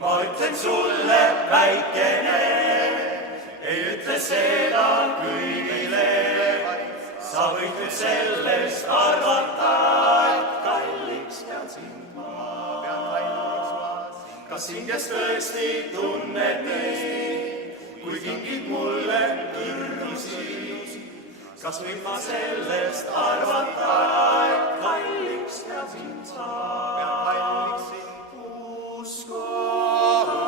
Ma ütlen sulle, väikene, ei ütle seda kõigile. Sa võid nüüd sellest arvata, et kalliks pean sind ma. Kas hinges tõesti tunned nii, kui kingid mulle kõrgusi? Kas võid ma sellest arvata, et kalliks pean sind ma? Uskuda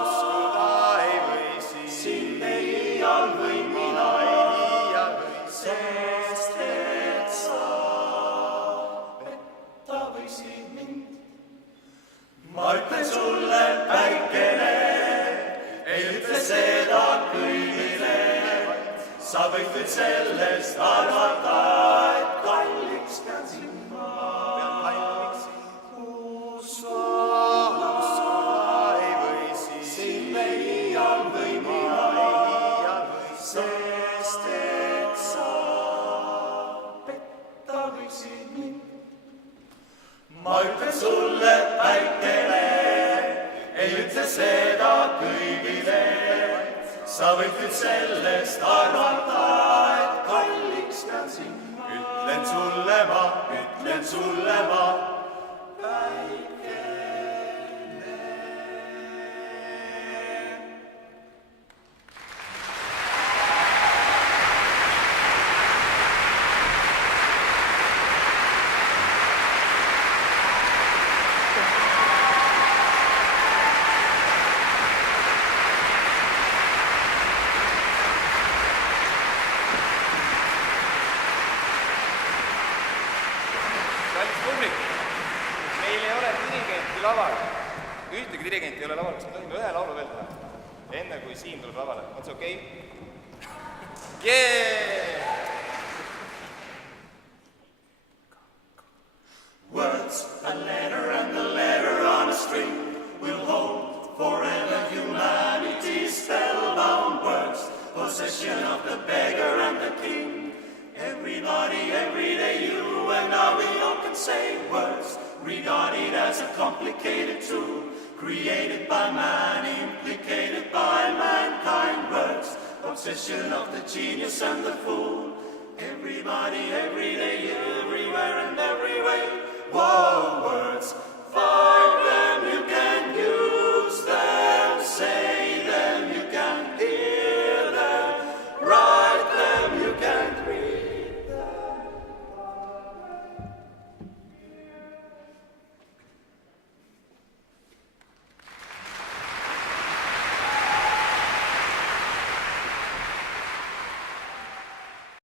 ei või sind ei iial või mina sest et sa petta võisid mind. Ma ütlen sulle, väikene, ei ütle seda kõigile. Sa võid nüüd sellest arvata, et kalliks pean sind ma. Sest et sa petta võisid mind. Ma ütlen sulle, väikene, ei ütle seda kõigile. Sa võid nüüd sellest arvata, et kalliks pean sind ma. Ütlen sulle ma, väikene. Kallis publik, meil ei ole dirigenti laval. Ühtegi dirigenti ei ole laval. Kas me tohime ühe laulu veel teha? Enne kui Siim tuleb lavale. On see okei? Yeah! Words, a letter and a letter on a string will hold forever humanity's spellbound words. Possession of the beggar and the king. Everybody, every day, you and I, we all can say words, regarded as a complicated tool, created by man, implicated by mankind. Words, obsession of the genius and the fool. Everybody, every day, everywhere and every way. Whoa.